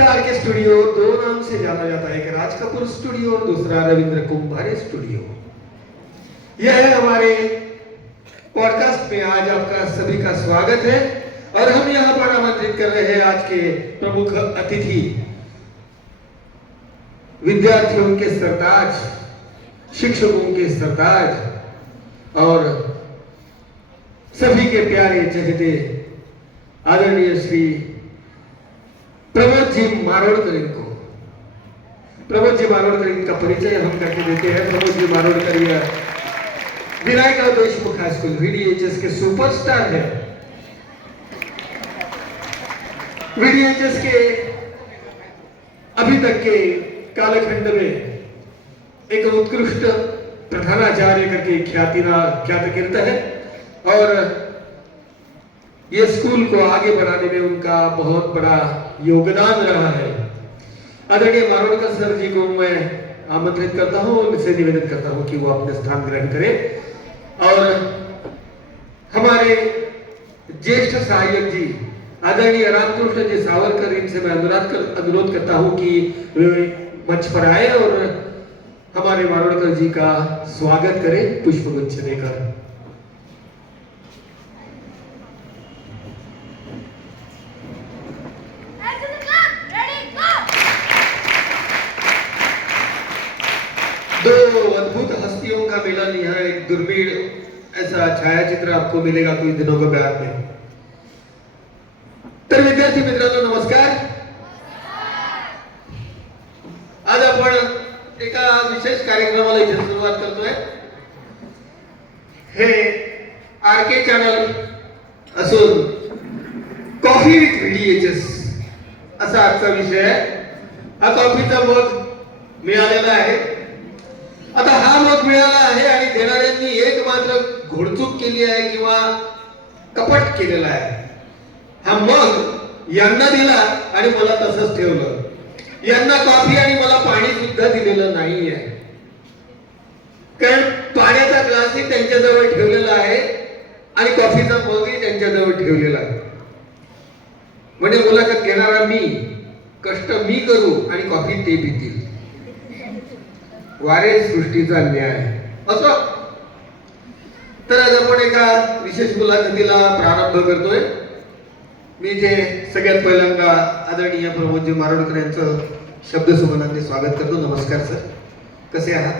R के studio दो नाम से जाना जाता है, एक राज कपूर स्टूडियो और दूसरा रविंद्र कुंभारे स्टूडियो यह है हमारे पॉडकास्ट में आज आपका सभी का स्वागत है, और हम यहाँ पर आमंत्रित कर रहे हैं आज के प्रमुख अतिथि। विद्यार्थियों के सरताज, शिक्षकों के सरताज, और सभी के प्यारे चहेते आदरणीय श्री प्रमोद जी मारोड़कर इनको। प्रमोद जी मारोड़कर इनका परिचय हम करके देते हैं। प्रमोद जी मारोड़कर यह Vinayakrao Deshmukh high school VDHS के सुपरस्टार है। वीडीएचएस के अभी तक के कालखंड में एक उत्कृष्ट प्रधानाचार्य करके ख्याति ख्यात कीर्त है और ये स्कूल को आगे बढ़ाने में उनका बहुत बड़ा योगदान रहा है। आदरणीय मारोड़कर सर जी को मैं आमंत्रित करता हूँ, उनसे निवेदन करता हूँ कि वो अपने स्थान ग्रहण करें। और हमारे ज्येष्ठ सहायक जी, आदरणीय रामकृष्ण जी सावरकर, इनसे मैं अनुरोध कर, अनुरोध करता हूँ कि मंच पर आए और हमारे मारोड़कर जी का स्वागत करें पुष्पगुच्छ देकर। मिलन यहाँ एक दुर्मिळ ऐसा छायाचित्र आपको मिलेगा कुछ दिनों के बाद में। तर विद्यार्थी मित्रांनो नमस्कार। आज आपण एका विशेष कार्यक्रमाला इथे सुरुवात करतोय. हे आर असून कॉफ़ी विथ व्हीडीएचएस असा आजचा विषय हा कॉफीचा मग मिळालेला आहे. आता हा मग मिळाला आहे आणि देणाऱ्यांनी एक मात्र घोडचूक केली आहे किंवा कपट केलेला आहे. हा मग यांना दिला आणि मला तसंच ठेवलं. यांना कॉफी आणि मला पाणी सुद्धा दिलेलं नाही आहे कारण पाण्याचा ग्लासही त्यांच्याजवळ ठेवलेला आहे आणि कॉफीचा मगही त्यांच्याजवळ ठेवलेला आहे. म्हणजे मुलाखत घेणारा मी कष्ट मी करू आणि कॉफी ते पितील. वारे सृष्टीचा न्याय. असो. तर आज आपण एका विशेष मुलाखतीला प्रारंभ करतोय. मी जे सगळ्यात पहिल्यांदा आदरणीय प्रमोदजी मारोडकर यांचं शब्दसुमनाने स्वागत करतो. नमस्कार सर. कसे आहात?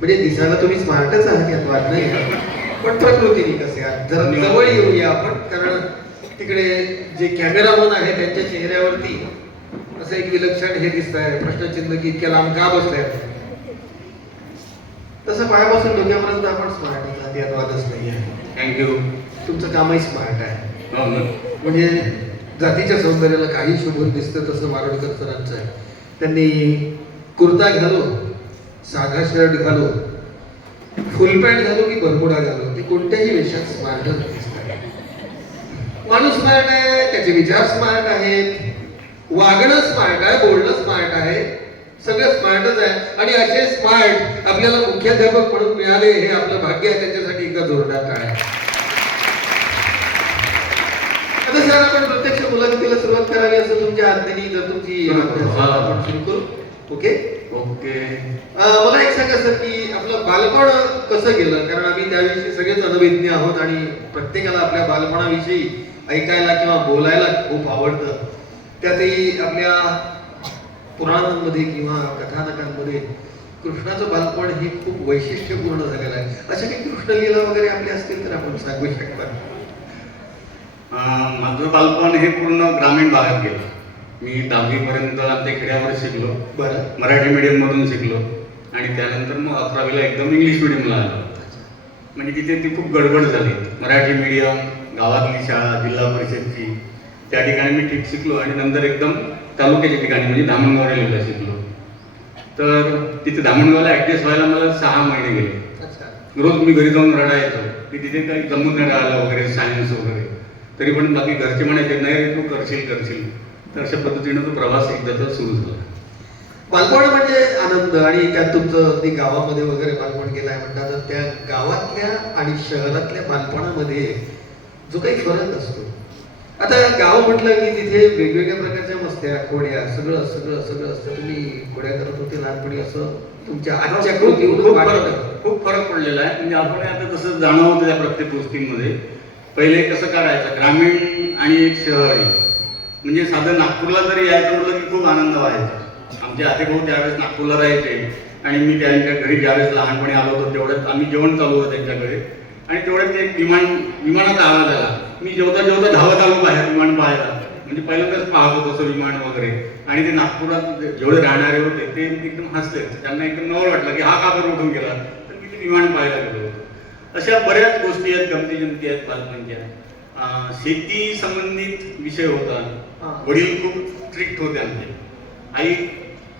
म्हणजे दिसायला तुम्ही स्मार्टच आहात यात वाद नाही. पण प्रकृतीने कसे आहात? जरा जवळ येऊया आपण कारण तिकडे जे कॅमेरामन आहे त्यांच्या चेहऱ्यावरती असं एक विलक्षण हे दिसत आहे प्रश्नचिन्ह की इतक्या लांब का बसलाय तसं पायापासून डोक्यापर्यंत आपण स्मार्ट आहात यात वादच नाही आहे. थँक्यू तुमचं कामही स्मार्ट आहे. हो ना म्हणजे जातीच्या सौंदर्याला काही शोभून दिसतं तसं मारोडकर सरांचं आहे. त्यांनी कुर्ता घालो साधा शर्ट घालो फुल पॅन्ट घालो की बरमुडा घालो ते कोणत्याही वेशात स्मार्ट दिसतात. माणूस स्मार्ट आहे त्याचे विचार स्मार्ट आहेत. वागणं स्मार्ट आहे बोलणं स्मार्ट आहे. सगळं स्मार्टच आहे. आणि असे स्मार्ट आपल्याला मुख्याध्यापक म्हणून मिळाले हे आपलं भाग्य आहे त्यांच्यासाठी एकदा जोरदार टाळ्या आता सर आपण प्रत्यक्ष मुलाखतीला सुरुवात करावी असं तुमच्या आज्ञेने जर तुमची. आपण सुरू करू. ओके? ओके. मला एक सांगा सर की आपलं बालपण कसं गेलं? कारण आम्ही त्याविषयी सगळेच अनभिज्ञ आहोत आणि प्रत्येकाला आपल्या बालपणाविषयी ऐकायला किंवा बोलायला खूप आवडतं. त्यातही आपल्या पुराणांमध्ये किंवा कथानकांमध्ये कृष्णाचं बालपण हे खूप वैशिष्ट्यपूर्ण झालेलं आहे. अशा काही कृष्णलीला वगैरे आपल्या असतील तर आपण सांगू शकता. माझं बालपण हे पूर्ण ग्रामीण भागात गेलं. मी दहावीपर्यंत आमच्या खेड्यावर शिकलो. बरं. मराठी मीडियममधून शिकलो. आणि त्यानंतर मग अकरावीला एकदम इंग्लिश मिडियमला आलो. म्हणजे तिथे ती खूप गडबड झाली. मराठी मीडियम गावातली शाळा जिल्हा परिषदची. त्या ठिकाणी मी ठीक शिकलो आणि नंतर एकदम तालुक्याच्या ठिकाणी म्हणजे धामणगाव रेल्वेला शिकलो. तर तिथे धामणगावला ॲडजस्ट व्हायला मला सहा महिने गेले. अच्छा. रोज मी घरी जाऊन रडायचो. की तिथे काही जमून नाही राहिलं वगैरे सायन्स वगैरे. तरी पण बाकी घरचे म्हणायचे नाही तू करशील करशील. तर अशा पद्धतीनं तो प्रवास एकदाचा सुरू झाला. बालपण म्हणजे आनंद आणि त्यात तुमचं अगदी गावामध्ये वगैरे बालपण गेलाय म्हणतात तर त्या गावातल्या आणि शहरातल्या बालपणामध्ये जो काही फरक असतो आता गाव म्हटलं की तिथे वेगवेगळ्या प्रकारच्या मस्त्या खोड्या सगळं सगळं सगळं असतं. तुम्ही खोड्या करत होते लहानपणी असं तुमच्या आजच्या खूप कृतीवरून खूप फरक खूप फरक पडलेला आहे. म्हणजे आपण आता तसं जाणवतं त्या प्रत्येक गोष्टींमध्ये पहिले कसं करायचं? ग्रामीण आणि एक शहरी म्हणजे साधं नागपूरला जरी यायचं म्हटलं की खूप आनंद व्हायचा. आमचे आतेभाऊ त्यावेळेस नागपूरला राहायचे. आणि मी त्यांच्या घरी ज्यावेळेस लहानपणी आलो होतो तेवढ्यात आम्ही जेवण चालू होतं त्यांच्याकडे. आणि तेवढ्यात एक विमान विमानाचा आवाज आला. मी जेवता जेवता धावत आलो बाहेर विमान पाहायला. म्हणजे पहिल्यांदाच पाहत होतो असं विमान वगैरे. आणि ते नागपुरात जेवढे राहणारे होते ते एकदम हसले. त्यांना एकदम नवल वाटलं की हा का बरं उठून गेला? तर मी ते विमान पाहायला गेलो होतो. अशा बऱ्याच गोष्टी आहेत गमती जमती आहेत बालपणच्या. शेती संबंधित विषय होता. वडील खूप स्ट्रिक्ट होते आमचे. आई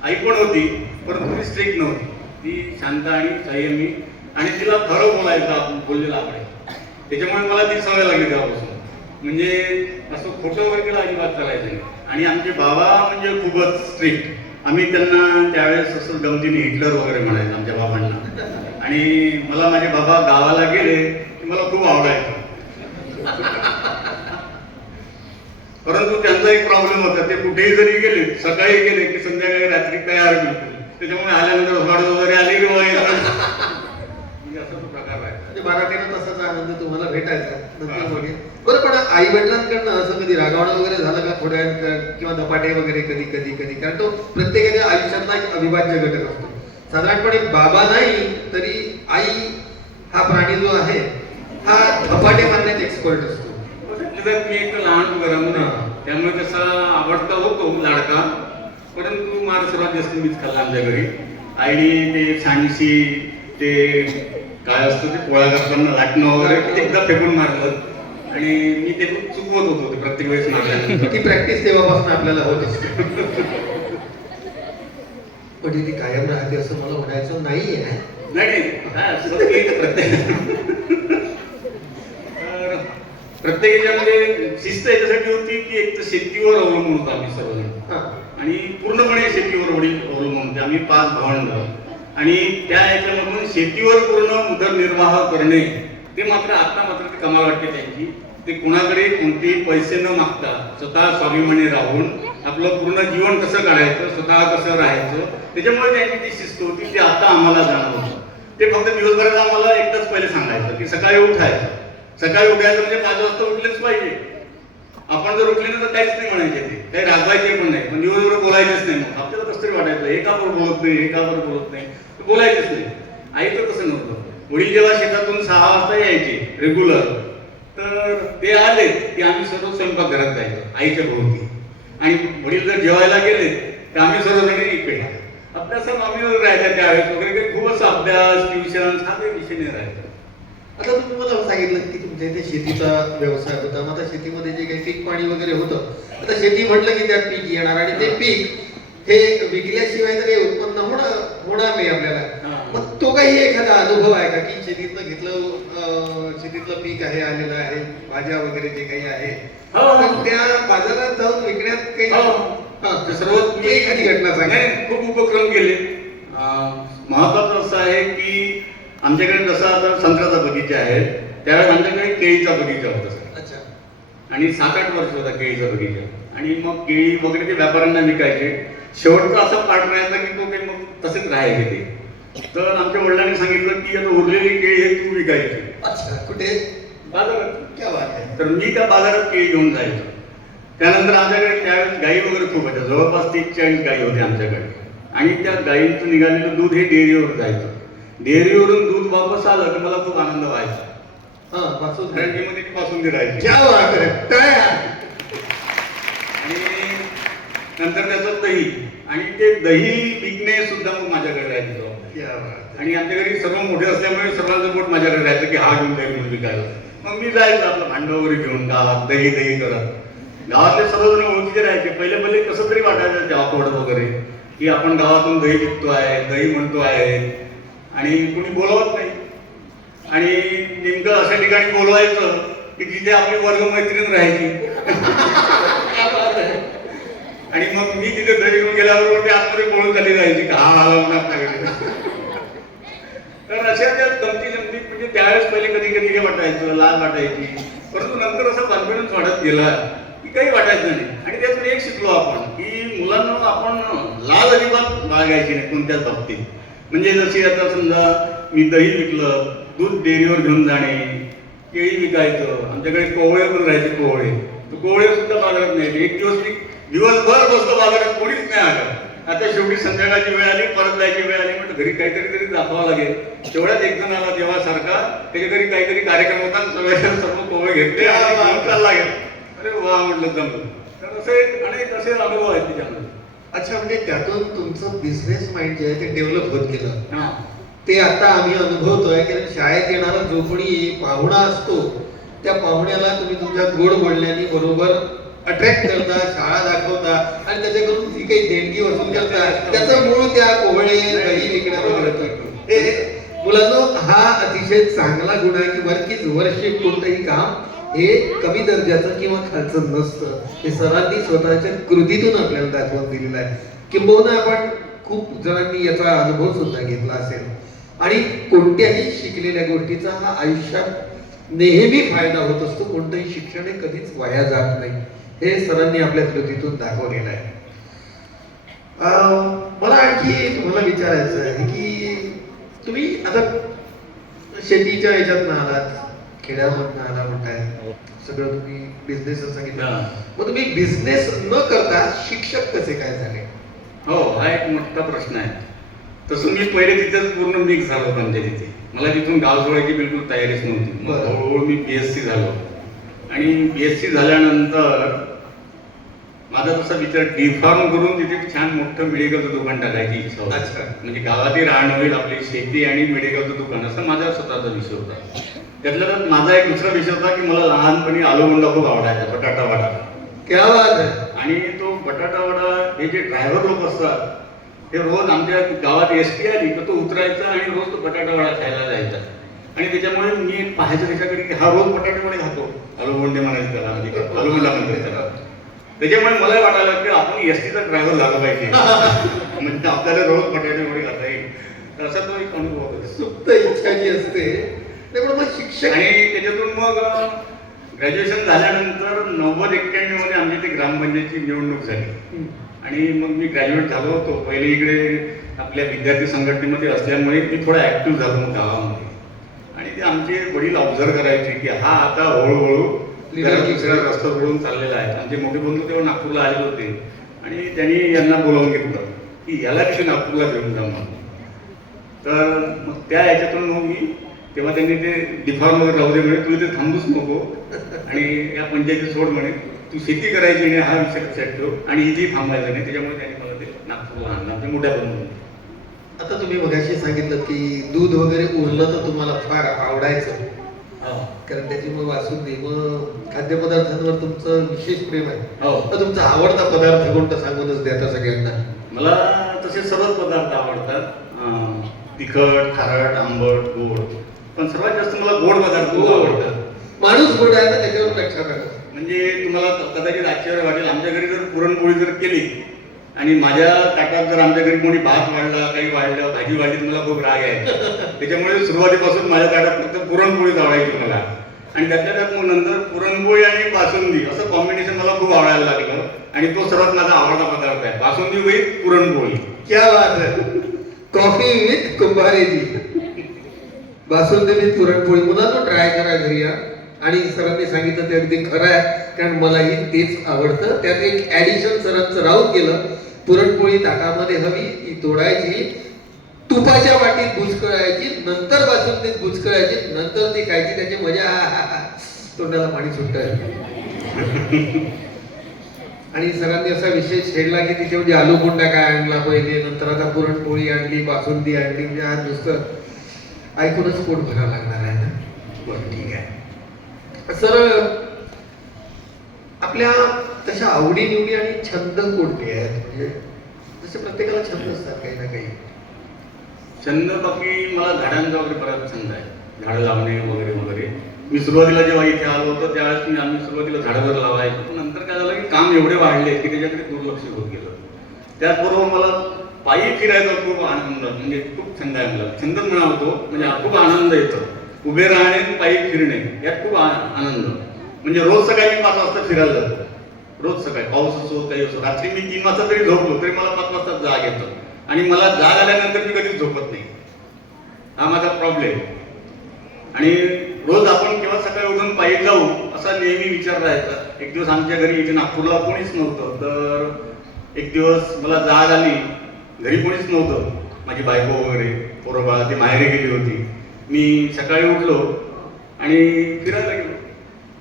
आई पण होती परंतु ती स्ट्रिक्ट नव्हती. ती शांत आणि संयमी. आणि तिला खरं बोलायचं बोललेलं आपण त्याच्यामुळे मला ती सवय लागली तेव्हापासून. म्हणजे असं खोटं वगैरे अजिबात चालायचं नाही. आणि आमचे बाबा म्हणजे खूपच स्ट्रिक्ट आम्ही त्यांना त्यावेळेस असं गमतीने हिटलर वगैरे म्हणायचं आमच्या बाबांना. आणि मला माझे बाबा गावाला गेले की मला खूप आवडायचं परंतु त्यांचा एक प्रॉब्लेम होता. ते कुठेही जरी गेले सकाळी गेले की संध्याकाळी रात्री तयार बिलकुल त्याच्यामुळे आल्यानंतर वाढ वगैरे आली म्हणजे असा तो प्रकार आहे बारा तेरा तसाच आनंद तुम्हाला भेटायचा. बरं पण आई वडिलांकडनं असं कधी रागावणं वगैरे झालं का थोड्या किंवा धपाटे वगैरे कधी कधी कधी? कारण तो प्रत्येकाच्या आयुष्यातला एक अविभाज्य घटक असतो. साधारणपणे बाबा नाही तरी आई हा प्राणी जो आहे हा धपाटे मारण्यात एक्सपर्ट असतो. त्याच्यात मी एक लहान घरामध्ये त्यामुळे कसा आवडता होतो लाडका परंतु मार सर्वात जास्त मीच खाल्ला आमच्या घरी. आईने ते छानशी ते काय असतं ते पोळ्या करताना लाटणं वगैरे एकदा फेकून मारलं. आणि मी ते खूप चुकवत होतो ते प्रत्येक वेळेस ती प्रॅक्टिस तेव्हापासून आपल्याला होत असते पण ती कायम राहते असं मला म्हणायचं नाही की प्रत्येक याच्यामध्ये शिस्त याच्यासाठी होती की एक तर शेतीवर अवलंबून होतो आम्ही सर्वजण. आणि पूर्णपणे शेतीवर अवलंबून होते. आम्ही पाच भावंड. आणि त्या याच्यामधून शेतीवर पूर्ण उदरनिर्वाह करणे ते मात्र आता मात्र ते कमाल वाटते त्यांची. ते कुणाकडे कोणतेही पैसे न मागता स्वतः स्वाभिमानी राहून आपलं पूर्ण जीवन कसं काढायचं स्वतः कसं राहायचं त्याच्यामुळे त्यांची जी शिस्त होती ती आता आम्हाला जाणवतं. ते फक्त दिवसभरात आम्हाला एकदाच पहिले सांगायचं की सकाळी उठायचं. सकाळी उठायचं म्हणजे पाच वाजता उठलेच पाहिजे. आपण जर उठले ना तर काहीच नाही म्हणायचे ते. काही रागवायचे पण नाही. पण दिवसभर बोलायचेच नाही मग. आपल्याला कसं तरी वाटायचं एकावर बोलत नाही एकावर बोलत नाही. तर बोलायचंच नाही. आईचं तसं नव्हतं. वडील जेव्हा शेतातून सहा वाजता यायचे रेग्युलर तर ते आले की आम्ही सर्व स्वयंपाक घरात जायचो आईच्या भोवती. आणि वडील जर जेवायला गेले तर आम्ही सर्वजण इकडे अभ्यासात आम्ही राहायचा त्यावेळेस वगैरे काही खूप असं अभ्यास ट्युशन हा काही विषय नाही राहायचा आता तुम्ही मला सांगितलं की तुमच्या इथे शेतीचा व्यवसाय होता मग आता शेतीमध्ये जे काही पीक पाणी वगैरे होतं आता शेती म्हटलं की त्यात पीक येणार आणि ते पीक हे विकल्याशिवाय तर काही उत्पन्न होणार होणार नाही आपल्याला. मग तो काही एखादा अनुभव आहे का की शेतीतलं घेतलं शेतीतलं पीक आहे आलेलं आहे भाज्या वगैरे जे काही आहे? हो, हो. त्या बाजारात जाऊन विकण्यात काही हो. तर सर्वात एखादी घटना सांगा. नाही, खूप उपक्रम केले. महत्वाचं असं आहे की आमच्याकडे जसं आता संत्र्याचा बगीचा आहे त्यावेळेस आमच्याकडे केळीचा बगीचा होता सर. अच्छा. आणि सात आठ वर्ष होता केळीचा बगीचा. आणि मग केळी वगैरे ते व्यापाऱ्यांना विकायचे. शेवटचा असा पार्ट राहायचा की तो ते मग तसेच राहायचे ते. तर आमच्या वडिलांनी सांगितलं की आता उरलेली केळी हे तू विकायची. अच्छा कुठे? बाजारात. क्या बात आहे तर मी त्या बाजारात केळी घेऊन जायचो. त्यानंतर आमच्याकडे त्यावेळेस गायी वगैरे खूप होत्या. जवळपास तीस चाळीस गायी होत्या आमच्याकडे. आणि त्या गायींचं निघालेलं दूध हे डेअरीवर जायचं. डेअरीवरून दूध वापस आलं की मला खूप आनंद व्हायचा. हा पासून मध्ये ती पासून राहायची. क्या बात आहे टाळ्या. आणि नंतर त्याचं दही. आणि ते दही विकणे सुद्धा मग माझ्याकडे राहायची जबाबदारी. आणि आमच्या घरी सर्व मोठे असल्यामुळे सर्वांचं पोट माझ्याकडे राहायचं की हा घेऊन दही म्हणून विकायला मग मी जायचं आपलं भांडं वगैरे घेऊन गावात दही दही करत. गावातले सर्वजण ओळखीचे राहायचे. पहिले पहिले कसं तरी वाटायचं ऑकवर्ड वगैरे की आपण गावातून दही विकतो आहे दही म्हणतो आहे आणि कुणी बोलवत नाही. आणि नेमकं अशा ठिकाणी बोलवायचं की जिथे आपली वर्गमैत्रीण राहायची. आणि मग मी तिथे दरी घेऊन गेल्याबरोबर ते आतमध्ये बोलून झाली जायची का हा म्हणून तर अशा त्या गमती जमती म्हणजे त्यावेळेस पहिले कधी कधी हे वाटायचं लाल वाटायची. परंतु नंतर असं कॉन्फिडन्स वाढत गेला की काही वाटायचं नाही. आणि त्यातून एक शिकलो आपण की मुलांना आपण लाल अजिबात बाळगायची नाही कोणत्याच बाबतीत. म्हणजे जशी आता समजा मी दही विकलं दूध डेअरीवर घेऊन जाणे केळी विकायचं आमच्याकडे कोवळे पण राहायचे कोवळे. तर कोवळे सुद्धा बाजारात नाही एक दिवस मी दिवसभर बसतो बाजारात कोणीच नाही आलं. आता शेवटी संध्याकाळची वेळ आली परत जायची वेळ आली म्हटलं घरी काहीतरी तरी दाखवावं लागेल. तेवढ्यात एक जण आला तेव्हा सारखा त्याच्या घरी काहीतरी कार्यक्रम होता सगळ्या सर्व कोवळे घेतले चालला गेला. अरे वा म्हटलं जमलं. तर असे अनेक असे अनुभव आहेत त्याच्यामध्ये अच्छा म्हणजे त्यातून तुमचं बिझनेस माइंड जे आहे ते डेव्हलप होत गेलं. हा. ते आता आम्ही अनुभवतोय कारण शाळेत येणारा जो कोणी पाहुणा असतो त्या पाहुण्याला तुम्ही तुमच्या गोड बोलण्याने बरोबर अट्रॅक्ट करतात शाळा दाखवतात आणि त्याच्याकडून जी काही देणगी वसूल करतात त्याचं मूळ त्या कोहळे दही विकण्यामध्ये हे मुलांनो हा अतिशय चांगला गुण आहे की वरकीच वर्षी कोणतंही काम हे कमी दर्जाचं किंवा खालचं नसतं. हे सरांनी स्वतःच्या कृतीतून आपल्याला दाखवून दिलेलं आहे. किंबहुना आपण खूप जणांनी याचा अनुभव सुद्धा घेतला असेल. आणि कोणत्याही शिकलेल्या गोष्टीचा हा आयुष्यात नेहमी फायदा होत असतो. कोणतंही शिक्षण हे कधीच वाया जात नाही. हे सरांनी आपल्या कृतीतून दाखवलेलं आहे. अं, मला आणखी तुम्हाला विचारायचं आहे की तुम्ही आता शेतीच्या ह्याच्यात आलात खेड्यामधनं आला म्हणताय सगळं तुम्ही बिझनेस सांगितलं. हा. मग तुम्ही बिझनेस न करता शिक्षक कसे काय झाले? हो हा एक मोठा प्रश्न आहे. तसं मी पहिले तिथेच पूर्ण मिक्स झालो म्हणजे तिथे. मला तिथून गाव सोडायची बिलकुल तयारीच नव्हती. मग. हळूहळू मी बी एस सी झालो. आणि बी एस सी झाल्यानंतर माझा तसा विचार डी फार्म करून तिथे छान मोठं मेडिकलचं दुकान टाकायची इच्छा होती. अच्छा. म्हणजे गावातही राहण होईल आपली शेती आणि मेडिकलचं दुकान असं माझा स्वतःचा विषय होता. त्यातल्या त्यात माझा एक दुसरा विषय होता की मला लहानपणी आलूगोंडा खूप आवडायचा बटाटा वडा. आणि तो बटाटा वडा हे जे ड्रायव्हर लोक असतात ते रोज आमच्या गावात एस टी आली तर तो उतरायचा आणि रोज तो बटाटा वडा खायला जायचा. आणि त्याच्यामुळे मी पाहायचं त्याच्याकडे की हा रोज बटाटे वडे खातो. आलूगोंडे म्हणायचे त्याला म्हणजे आलूगोंडा म्हणतात त्याला. त्याच्यामुळे मला वाटायला की आपण एस टीचा ड्रायव्हर झाला पाहिजे. म्हणजे आपल्याला रोज बटाटे वडे खाता येईल. तर असा तो एक अनुभव सुप्त इच्छा जी असते पण मग शिक्षक आणि त्याच्यातून मग ग्रॅज्युएशन झाल्यानंतर नव्वद एक्क्याण्णवमध्ये आमची ती ग्रामपंचायतची निवडणूक झाली. आणि मग मी ग्रॅज्युएट झालो होतो. पहिले इकडे आपल्या विद्यार्थी संघटनेमध्ये असल्यामुळे मी थोडा ऍक्टिव्ह झालो मग गावामध्ये. आणि ते आमचे वडील ऑब्झर्व करायचे की हा आता हळूहळू दुसऱ्या रस्ता सोडून चाललेला आहे. आमचे मोठे बंधू तेव्हा नागपूरला आले होते. आणि त्यांनी यांना बोलावून घेतलं की याला कशी नागपूरला घेऊन जा म्हणून. तर मग त्या ह्याच्यातून मग मी तेव्हा त्यांनी ते डिफॉर्म वगैरे राहू दे म्हणे तू इथे थांबूच नको. आणि या पंचायती सोड म्हणे तू शेती करायची नाही हा विषय लक्षात ठेव आणि इथे थांबायचं नाही. त्याच्यामुळे त्यांनी मला ते नागपूरला आणलं मोठ्या बंधू आता तुम्ही मगाशी सांगितलं की दूध वगैरे उरलं तर तुम्हाला फार आवडायचं. कारण त्याची मग वासुंदी मग खाद्यपदार्थांवर तुमचं विशेष प्रेम आहे. हो. तर तुमचा आवडता पदार्थ कोणता सांगूनच द्या आता सगळ्यांना? मला तसे सर्वच पदार्थ आवडतात. तिखट खारट आंबट गोड. पण सर्वात जास्त मला गोड पदार्थ खूप आवडतात. माणूस गोड आहे ना त्याच्यावर लक्षात म्हणजे तुम्हाला कदाचित आश्चर्य वाटेल आमच्या घरी जर पुरणपोळी जर केली आणि माझ्या ताटात जर आमच्या घरी कोणी भात वाढला काही वाढलं भाजी वाढली तर मला खूप राग आहे त्याच्यामुळे सुरुवातीपासून माझ्या ताटात फक्त पुरणपोळीच आवडायची मला. आणि त्यातल्या त्यात मग नंतर पुरणपोळी आणि बासुंदी असं कॉम्बिनेशन मला खूप आवडायला लागलं. आणि तो सर्वात माझा आवडता पदार्थ आहे. बासुंदी विथ पुरणपोळी. क्या बात आहे कॉफी विथ कुंभारेजी. बासुंदी विथ पुरणपोळी मुलांना ट्राय करा घरी या. आणि सरांनी सांगितलं ते अगदी खरं आहे कारण मलाही तेच आवडतं. त्यात एक ऍडिशन सरांचं राहून गेलं पुरणपोळी ताटामध्ये हवी ती तोडायची. तुपाच्या वाटीत बुचकळायची नंतर बासुंदीत बुचकळायची नंतर ती खायची त्याची मजा तोंडाला पाणी सुटत आणि सरांनी असा विशेष खेळला की तिथे म्हणजे आलू कोंडा काय आणला पहिले नंतर आता पुरणपोळी आणली बासुंदी आणली म्हणजे आज नुसतं ऐकूनच पोट भरावं लागणार आहे ना? बरं ठीक आहे. सर आपल्या तशा आवडी निवडी आणि छंद कोणते आहेत? म्हणजे जसे प्रत्येकाला छंद असतात काही ना काही. छंद बाकी मला झाडांचा वगैरे बराच छंद आहे. झाडं लावणे वगैरे वगैरे. मी सुरुवातीला जेव्हा इथे आलो होतो त्यावेळेस मी आम्ही सुरुवातीला झाडं वगैरे लावायचो पण नंतर काय झालं की काम एवढे वाढले की त्याच्याकडे दुर्लक्ष होत गेलं. त्याचबरोबर मला पायी फिरायचा खूप आनंद म्हणजे खूप छंद आहे मला. छंद म्हणावतो म्हणजे खूप आनंद येतो. उभे राहणे पायी फिरणे यात खूप आ- आनंद. म्हणजे रोज सकाळी मी पाच वाजता फिरायला जातो. रोज सकाळी. पाऊस असो काही असो. रात्री मी तीन वाजता तरी झोपलो तरी मला पाच वाजता जाग येतो. आणि मला जाग आल्यानंतर मी कधीच झोपत नाही. हा माझा प्रॉब्लेम आणि रोज आपण केव्हा सकाळी उठून पायी जाऊ असा नेहमी विचार राहायचा. एक दिवस आमच्या घरी इथे नागपूरला कोणीच नव्हतं. तर एक दिवस मला जाग आली घरी कोणीच नव्हतं. माझी बायको वगैरे पोरं बाळा ती माहेरी गेली होती. मी सकाळी उठलो आणि फिरायला गेलो.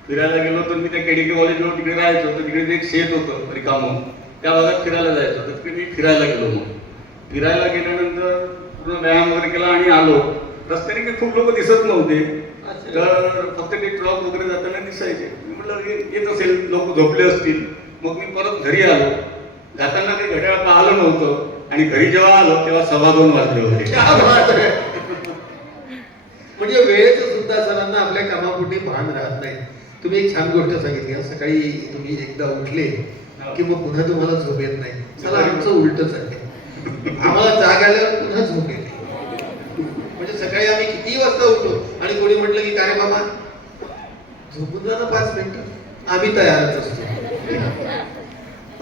फिरायला गेलो तर मी त्या केडीके कॉलेजवर तिकडे राहायचो. तर तिकडे ते एक शेत होतं रिकामं. त्या भागात फिरायला जायचो. तर तिकडे मी फिरायला गेलो मग. फिरायला गेल्यानंतर पूर्ण व्यायाम वगैरे केला आणि आलो. रस्त्याने काही खूप लोक दिसत नव्हते. तर फक्त ते ट्रक वगैरे जाताना दिसायचे. मी म्हटलं येत असेल लोक झोपले असतील. मग मी परत घरी आलो. जाताना काही घड्याळ पाहिलं नव्हतं. आणि घरी जेव्हा आलो तेव्हा सव्वा दोन वाजले होते. म्हणजे वेळेचं सुद्धा सरांना आपल्या कामापोटी भान राहत नाही. तुम्ही एक छान गोष्ट सांगितली. हं. सकाळी तुम्ही एकदा उठले की मग पुन्हा तुम्हाला झोप येत नाही. चला आमचं उलटच आहे आम्हाला जाग आल्यावर पुन्हा झोप येते. म्हणजे सकाळी आम्ही किती वाजता उठलो आणि कोणी म्हटलं की काय बाबा झोपून जा ना पाच मिनिटं. आम्ही तयारच असतो.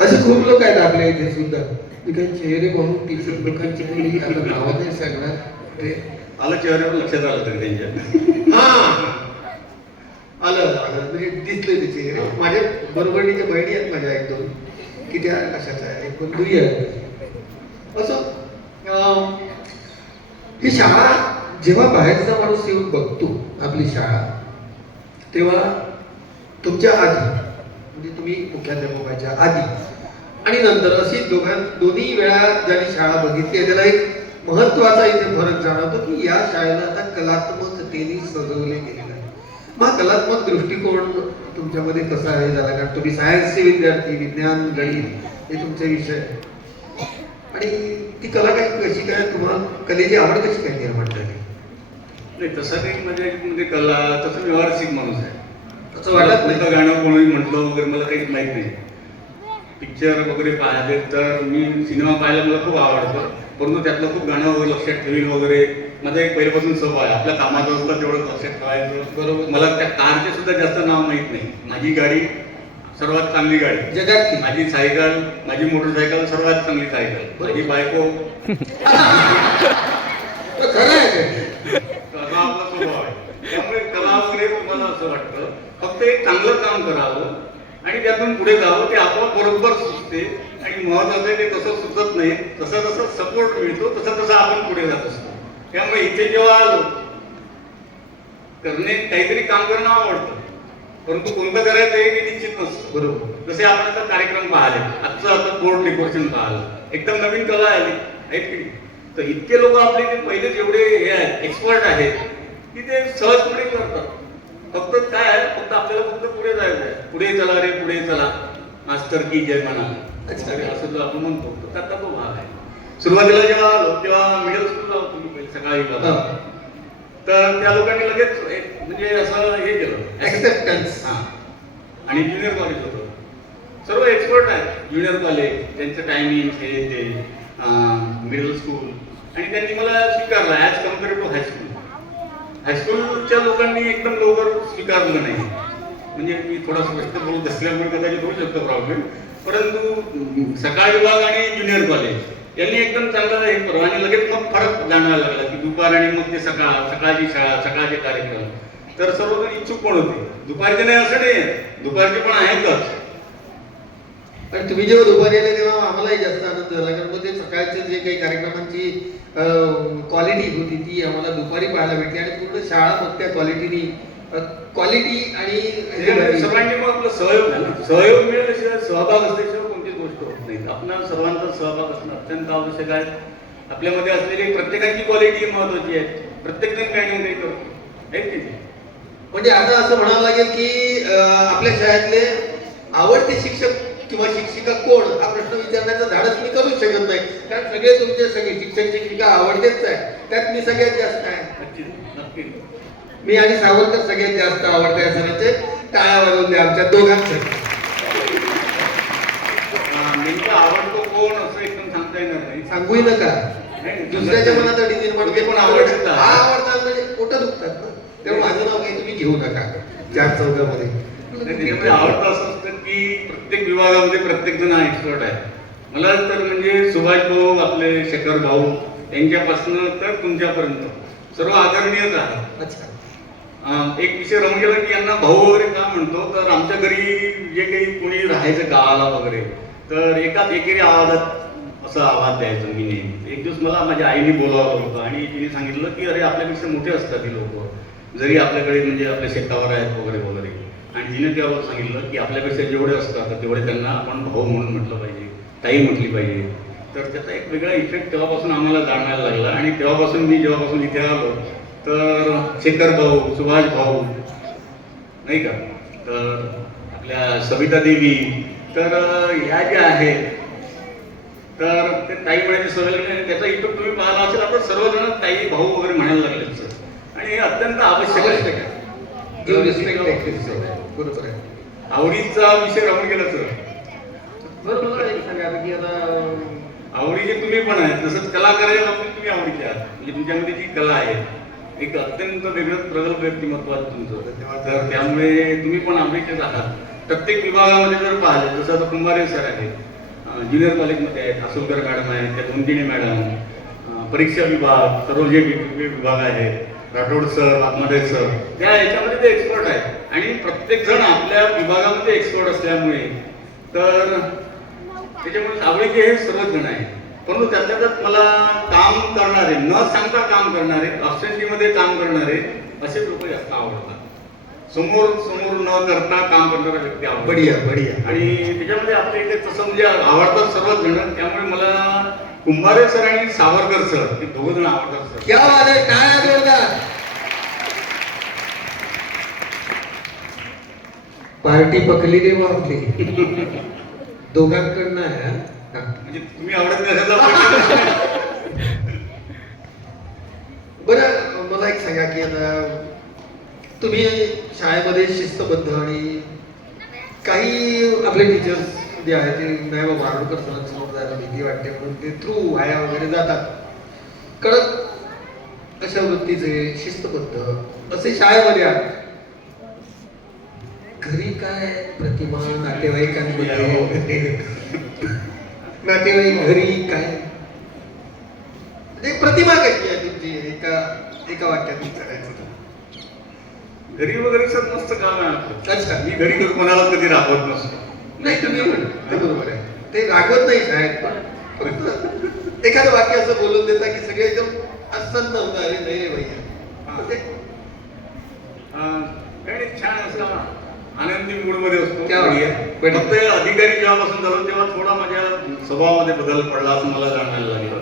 असे खूप लोक आहेत आपल्या इथे सुद्धा. काही चेहरे पाहून टीचर लोकांची कोणी आता नावं नाही सांगणार ते आलं चेहऱ्यावर लक्षात आलं तर त्यांच्या हा। आलं आलं म्हणजे दिसले ते चेहरे। माझ्या बरोबरीच्या बहिणी आहेत माझ्या एक दोन की त्या कशाच्या आहेत पण दुई आहेत. असं ही शाळा जेव्हा बाहेरचा माणूस येऊन बघतो आपली शाळा तेव्हा तुमच्या आधी म्हणजे तुम्ही मुख्याध्यापकाच्या आधी आणि नंतर अशी दोघां दोन्ही वेळा ज्यांनी शाळा बघितली त्याला एक महत्त्वाचा इथे फरक जाणवतो की या शाळेला आता कलात्मकतेने सजवले गेलेलं आहे मग कलात्मक दृष्टिकोन तुमच्यामध्ये कसा आहे झाला? कारण तुम्ही सायन्सचे विद्यार्थी विज्ञान गणित हे तुमचे विषय. आणि ती कला काय कशी काय? तुम्हाला कलेची आवड कशी काय निर्माण झाली? नाही तसं काही म्हणजे म्हणजे कला तसं व्यवहारिक माणूस आहे. असं वाटत नाही. गाणं कोणी म्हटलं वगैरे मला काहीच माहीत नाही. पिक्चर वगैरे पाहिले तर मी सिनेमा पाहायला मला खूप आवडतं. परंतु त्यातलं खूप गाणं वगैरे लक्षात ठेवील वगैरे. माझा एक पहिल्यापासून सवय आहे. आपल्या कामाचं असतं तेवढं लक्षात ठेवायचं. बरोबर. मला त्या कारचे सुद्धा जास्त नाव माहीत नाही. माझी गाडी सर्वात चांगली गाडी. जगातली. माझी सायकल माझी मोटरसायकल सर्वात चांगली सायकल. माझी बायको. खरं आहे ते. असा आपला स्वभाव आहे. त्यामुळे कला वगैरे तुम्हाला असं वाटतं. फक्त एक चांगलं काम करावं. आणि त्यातून पुढे जावं ते आपोआप बरोबर सुचते आणि महत्वाचं आहे ते तसं सुचत नाही. तसं तसं सपोर्ट मिळतो तसं तसं आपण पुढे जात असतो. त्यामुळे इथे जेव्हा आलो करणे काहीतरी काम करणं आवडतं. परंतु कोणतं करायचं हे निश्चित नसतं. बरोबर. जसे आपण आता कार्यक्रम पाहिले आजचं आता बोर्ड डेकोरेशन पाहिलं एकदम नवीन कला आली नाही? तर इतके लोक आपले ते पहिले जेवढे हे आहेत एक्सपर्ट आहेत की ते सहजपणे करतात. फक्त काय आहे? फक्त आपल्याला फक्त पुढे जायचं आहे. पुढे चला रे पुढे चला. मास्टर की जय म्हणा. अच्छा. असं जो आपण म्हणतो त्यातला तो भाग आहे. सुरुवातीला जेव्हा तेव्हा मिडल स्कूलला होतो सकाळी. तर त्या लोकांनी लगेच म्हणजे असं हे केलं. Acceptance. हा. आणि ज्युनियर कॉलेज होतं. सर्व एक्सपर्ट आहेत. ज्युनियर कॉलेज त्यांचं टायमिंग हे ते मिडल स्कूल आणि त्यांनी मला स्वीकारलं as compare to high school हायस्कूलच्या लोकांनी एकदम लवकर स्वीकारलं नाही. म्हणजे मी थोडा स्पष्ट बोलत असल्यामुळे कदाचित होऊ शकतो प्रॉब्लेम परंतु सकाळ विभाग आणि ज्युनियर कॉलेज यांनी एकदम चांगलं हे करू आणि लगेच मग फरक जाणवायला लागला की दुपार आणि मग ते सकाळ सकाळची शाळा सकाळचे कार्यक्रम. तर सर्वजण इच्छुक पण होते. दुपारचे नाही असं नाही दुपारचे पण आहेतच. आणि तुम्ही जेव्हा दुपारी आले तेव्हा आम्हालाही जास्त आनंद झाला कारण मग ते सकाळचे जे काही कार्यक्रमांची क्वालिटी होती ती आम्हाला दुपारी पाहायला भेटली आणि पूर्ण शाळा मग त्या क्वालिटीनी क्वालिटी आणि सर्वांनी मग आपलं सहयोग सहयोग मिळाल्याशिवाय सहभाग असल्याशिवाय कोणतीच गोष्ट होत नाही. आपला सर्वांचा सहभाग असणं अत्यंत आवश्यक आहे. आपल्यामध्ये असलेली प्रत्येकाची क्वालिटी महत्वाची आहे. प्रत्येक जण काही ना काही करतो. नाही? म्हणजे आता असं म्हणावं लागेल की आपल्या शाळेतले आवडते शिक्षक किंवा शिक्षिका कोण? हा प्रश्न विचारण्याचं धाडस मी करूच शकत नाही. कारण सगळे तुमचे सगळे शिक्षक शिक्षिका आवडतेच आहे त्यात मी सगळ्यात जास्त आहे. मी आणि सावरकर सगळ्यात जास्त आवडते या सरांचे टाळ्या वाजवून द्या आमच्या दोघांसाठी नेमका आवडतो कोण असं एकदम सांगता येणार नाही. सांगूही नका. नाही, दुसऱ्याच्या मनात अडी निर्माण ते पण आवडतात. हा आवडतात म्हणजे पोटं दुखतात ना. तेव्हा माझं नाव काही तुम्ही घेऊ नका. चार आणि त्याच्यामध्ये आवडतं असं की प्रत्येक विभागामध्ये प्रत्येक जण हा एक्सपर्ट आहे. मला तर म्हणजे सुभाष भाऊ आपले शेखर भाऊ यांच्यापासून तर तुमच्यापर्यंत. सर्व आदरणीयच आहात अच्छा. एक विषय राहून गेला की यांना भाऊ वगैरे का म्हणतो? तर आमच्या घरी जे काही कोणी राहायचं गावाला वगैरे तर एकाच एकेरी आवाजात असा आवाज द्यायचा मी नेहमी एक दिवस मला माझ्या आईने बोलावलं होतं आणि तिने सांगितलं की अरे आपल्यापेक्षा मोठे असतात ही लोक. जरी आपल्याकडे म्हणजे आपल्या शेतावर आहेत वगैरे वगैरे. आणि तिने तेव्हा सांगितलं की आपल्यापेक्षा जेवढे असतात तेवढे त्यांना आपण भाऊ म्हणून म्हटलं पाहिजे ताई म्हटली पाहिजे. तर त्याचा एक वेगळा इफेक्ट तेव्हापासून आम्हाला जाणवायला लागला आणि तेव्हापासून मी जेव्हापासून इथे आलो तर शेखर भाऊ सुभाष भाऊ नाही का? तर आपल्या सविता देवी तर ह्या ज्या आहेत तर ते ताई म्हणायची सवय लागली आणि त्याचा इफेक्ट तुम्ही पाहिला असेल आता सर्वजण ताई भाऊ वगैरे म्हणायला लागले आणि हे अत्यंत आवश्यक आहे. रिस्पेक्ट बरोबर आहे. आवडीचा विषय राहून गेला सर. बरं मला एक सांगा आता की आता आवडीचे तुम्ही पण आहेत तसंच कलाकाराच्या बाबतीत तुम्ही आवडीचे आहात म्हणजे तुमच्यामध्ये जी कला आहे एक अत्यंत वेगळं प्रगल्भ व्यक्तिमत्व आहे तुमचं. तर त्यामुळे तुम्ही पण आवडीचेच आहात. प्रत्येक विभागामध्ये जर पाहिलं जसं आता कुंभारे सर आहेत ज्युनियर कॉलेजमध्ये आहेत आसुलकर मॅडम आहेत त्या दोन तिन्ही मॅडम परीक्षा विभाग सर्व जे वेगवेगळे विभाग आहेत राठोड सर आत्मदे सर त्या याच्यामध्ये ते एक्सपर्ट आहेत आणि प्रत्येक जण आपल्या विभागामध्ये एक्सपर्ट असल्यामुळे. तर त्याच्यामुळे आवडीचे हे सर्वच जण आहेत परंतु त्यातल्या त्यात मला काम करणारे न सांगता काम करणारे मध्ये काम करणारे असे लोक जास्त आवडतात. समोर समोर न करता काम करणारा व्यक्ती आवडतो. बढिया बढिया. आणि त्याच्यामध्ये आपल्या इथे तसं म्हणजे आवडतात सर्वच जण त्यामुळे मला कुंभारे सर आणि सावरकर सर हे दोघं जण आवडतात सर क्या बात आहे काय जोरदार पार्टी पकली रे आपली दोघांकडनं आहे हा? हा. म्हणजे तुम्ही आवडत तर आपण- बरं मला एक सांगा की आता तुम्ही शाळेमध्ये शिस्तबद्ध आणि काही आपले टीचर्स जे आहेत ते नाही बाबा आरोग्य सरांसमोर जायला भीती वाटते म्हणून ते थ्रू वाया वगैरे जातात. कडक अशा वृत्तीचे शिस्तबद्ध असे शाळेमध्ये आहेत. घरी काय प्रतिमा नातेवाईकांमध्ये? नातेवाईक घरी काय? म्हणजे प्रतिमा कशी आहे तुमची? एका एका वाक्यात विचारायचं. घरी वगैरे सर मस्त काम आहे. मी घरी कोणाला कधी राबवत नसतो. नाही तुम्ही म्हण. ते बरोबर आहे. ते रागवत नाही पण फक्त एखादं वाक्य असं बोलून देता की सगळे एकदम असं नव्हतं अरे नाही भैया. छान असं आनंदी मूडमध्ये असतो आहे. फक्त अधिकारी जेव्हापासून झालो तेव्हा थोडा माझ्या स्वभावामध्ये बदल पडला असं मला जाणायला लागलं.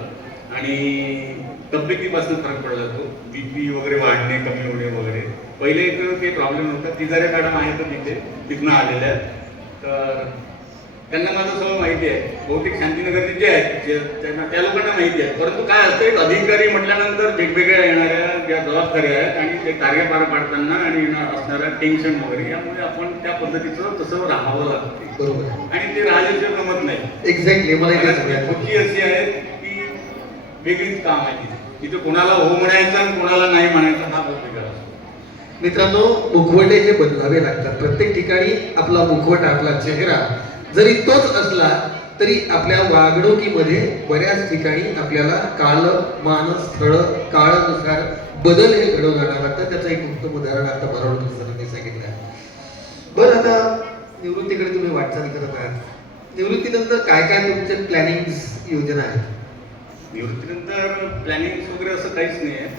आणि तब्येतीपासून फरक पडला तो. बीपी वगैरे वाढणे कमी होणे वगैरे. पहिले एक काही प्रॉब्लेम नव्हता. तिजाऱ्या मॅडम आहेत तिथे तिथनं आलेल्या तर त्यांना माझं सगळं माहिती आहे. बहुतेक शांतीनगरचे जे आहेत जे त्यांना त्या लोकांना माहिती आहे. परंतु काय असतं एक अधिकारी म्हटल्यानंतर वेगवेगळ्या येणाऱ्या ज्या जबाबदाऱ्या आहेत आणि ते कार्य पार पाडताना आणि येणार असणारं टेन्शन वगैरे यामुळे आपण त्या पद्धतीचं तसं राहावं लागते. बरोबर आणि ते राहायचं जमत नाही. एक्झॅक्टली मला खुर्ची अशी आहे की वेगळीच काम आहे तिथे. तिथे कोणाला हो म्हणायचं आणि कोणाला नाही म्हणायचं हा मित्रांनो मुखवटे हे बदलावे लागतात. प्रत्येक ठिकाणी आपला मुखवटा आपला चेहरा जरी तोच असला तरी आपल्या वागणुकीमध्ये बऱ्याच ठिकाणी आपल्याला काल मान स्थळ काळानुसार बदल हे घडवून आणावं लागतं त्याचं एक उत्तम उदाहरण आता बरोबर सरांनी सांगितलं आहे. बरं आता निवृत्तीकडे तुम्ही वाटचाल करत आहात. निवृत्तीनंतर काय काय तुमचे प्लॅनिंग योजना आहेत? निवृत्तीनंतर प्लॅनिंग वगैरे असं काहीच नाही आहे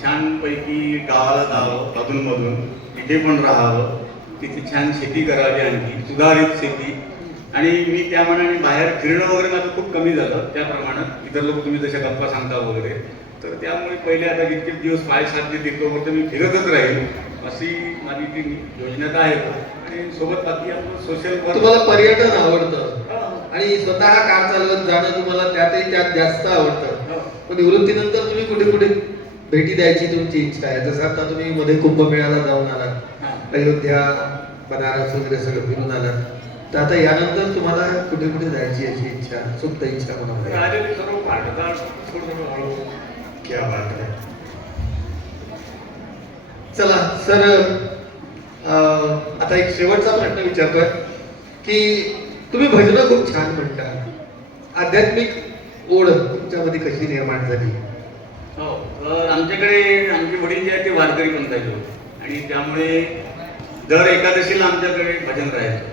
छानपैकी गावाला जावं अधूनमधून. तिथे पण राहावं. तिथे छान शेती करावी आणखी. सुधारित शेती. आणि मी त्या मनाने बाहेर फिरणं वगैरे माझं खूप कमी झालं. त्या प्रमाणात इतर लोक तुम्ही जशा गप्पा सांगता वगैरे. तर त्यामुळे पहिले आता जितके दिवस पाय साध्य देतो तर मी फिरतच राहील अशी माझी ती योजना तर आहे. आणि सोबत बाकी आपलं सोशल तुम्हाला पर्यटन आवडतं. आणि स्वतः कार चालवत जाणं तुम्हाला त्यातही त्यात जास्त आवडतं. पण निवृत्तीनंतर तुम्ही कुठे कुठे भेटी द्यायची तुमची इच्छा आहे? जसं आता तुम्ही मध्ये कुंभमेळ्याला जाऊन आलात अयोध्या बनारस वगैरे सगळं फिरून आलात. तर आता यानंतर तुम्हाला कुठे कुठे जायची याची इच्छा सुप्त इच्छा आहे? चला सर आता एक शेवटचा प्रश्न विचारतोय की तुम्ही भजनं खूप छान म्हणता. आध्यात्मिक ओढ तुमच्यामध्ये कशी निर्माण झाली? हो आमच्याकडे आमचे वडील जे आहेत ते वारकरी म्हणता आहेत आणि त्यामुळे दर एकादशीला आमच्याकडे भजन राहायचं.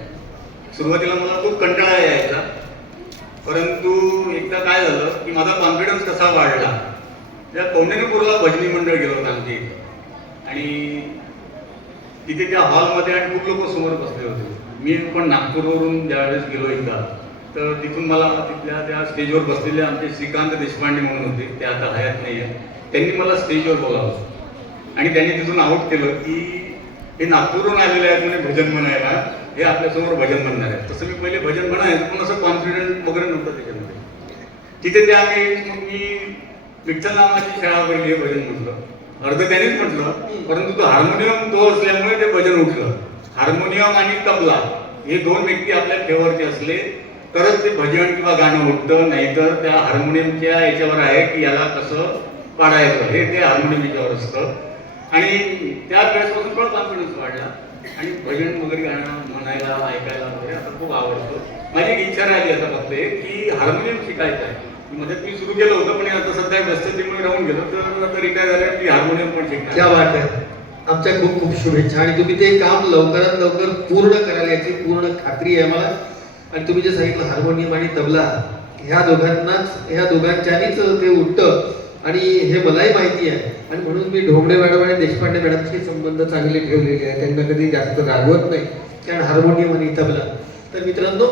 सुरुवातीला मला खूप कंटाळा यायचा. परंतु एकदा काय झालं की माझा कॉन्फिडन्स कसा वाढला. त्या कौंडिण्यपूरला भजनी मंडळ गेलो होतं आमच्या इथे. आणि तिथे त्या हॉलमध्ये आणि खूप लोक समोर बसले होते. मी पण नागपूरवरून ज्यावेळेस गेलो एकदा तर तिथून मला तिथल्या त्या स्टेजवर बसलेले आमचे श्रीकांत देशपांडे म्हणून होते ते आता हयात नाही आहे त्यांनी मला स्टेजवर बोलावलं. आणि त्यांनी तिथून आऊट केलं की हे नागपूरवरून आलेले आहेत म्हणजे भजन म्हणायला हे आपल्यासमोर भजन म्हणणार आहे तसं मी पहिले भजन म्हणायचं पण असं कॉन्फिडंट वगैरे नव्हतं त्याच्यामध्ये. तिथे ते आम्ही मग मी विठ्ठल नामाची शाळा पहिली हे भजन म्हटलं. अर्ध त्यानेच म्हटलं परंतु तो हार्मोनियम तो असल्यामुळे ते भजन उठलं. हार्मोनियम आणि तबला हे दोन व्यक्ती आपल्या फेवरचे असले तरच ते भजन किंवा गाणं उठतं नाहीतर त्या हार्मोनियमच्या याच्यावर आहे की याला कसं पाडायचं हे ते हार्मोनियम याच्यावर असतं. आणि त्या वेळेसपासून पण कॉन्फिडन्स वाढला. आणि भजन वगैरे गाणं म्हणायला ऐकायला वगैरे आता खूप आवडतं. माझी एक इच्छा राहिली आता फक्त एक की हार्मोनियम शिकायचं आहे. मध्ये मी सुरू केलं होतं पण आता सध्या व्यस्ततेमुळे राहून गेलो तर आता रिटायर झाल्यावर मी हार्मोनियम पण शिकणार. वाटत आहे आमच्या खूप खूप शुभेच्छा. आणि तुम्ही ते काम लवकरात लवकर पूर्ण कराल याची पूर्ण खात्री आहे मला आणि तुम्ही जे सांगितलं हार्मोनियम आणि तबला ह्या दोघांनाच ह्या दोघांच्यानीच ते उठतं. आणि हे मलाही माहिती आहे. आणि म्हणून मी ढोंगडे मॅडम आणि देशपांडे मॅडमशी संबंध चांगले ठेवलेले आहेत. त्यांना कधी जास्त रागवत नाही. कारण हार्मोनियम आणि तबला. तर मित्रांनो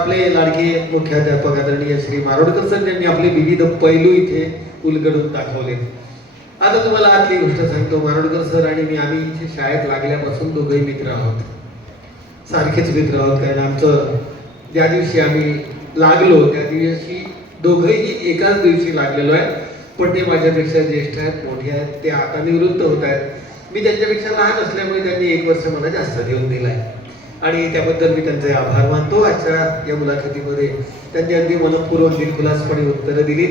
आपले लाडके मुख्याध्यापक आदरणीय श्री मारोडकर सर यांनी आपले विविध पैलू इथे उलगडून दाखवले आता तुम्हाला आतली गोष्ट सांगतो. मारोडकर सर आणि मी आम्ही इथे शाळेत लागल्यापासून दोघंही मित्र आहोत. सारखेच मित्र आहोत कारण आमचं ज्या दिवशी आम्ही लागलो त्या दिवशी दोघंही एकाच दिवशी लागलेलो आहे. पण ते माझ्यापेक्षा ज्येष्ठ आहेत मोठे आहेत ते आता निवृत्त होत आहेत. मी त्यांच्यापेक्षा लहान असल्यामुळे त्यांनी एक वर्ष मला जास्त देऊन दिलाय. आणि त्याबद्दल मी त्यांचे आभार मानतो. आजच्या या मुलाखतीमध्ये त्यांनी अगदी मनपूर्वक दिलखुलासपणे उत्तरं दिलीत.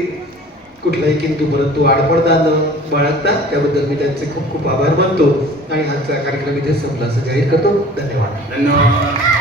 कुठलाही किंतू परंतु आडपडदा न बाळगता त्याबद्दल मी त्यांचे खूप खूप आभार मानतो. आणि आजचा कार्यक्रम इथे संपला. असं जाहीर करतो. धन्यवाद. धन्यवाद.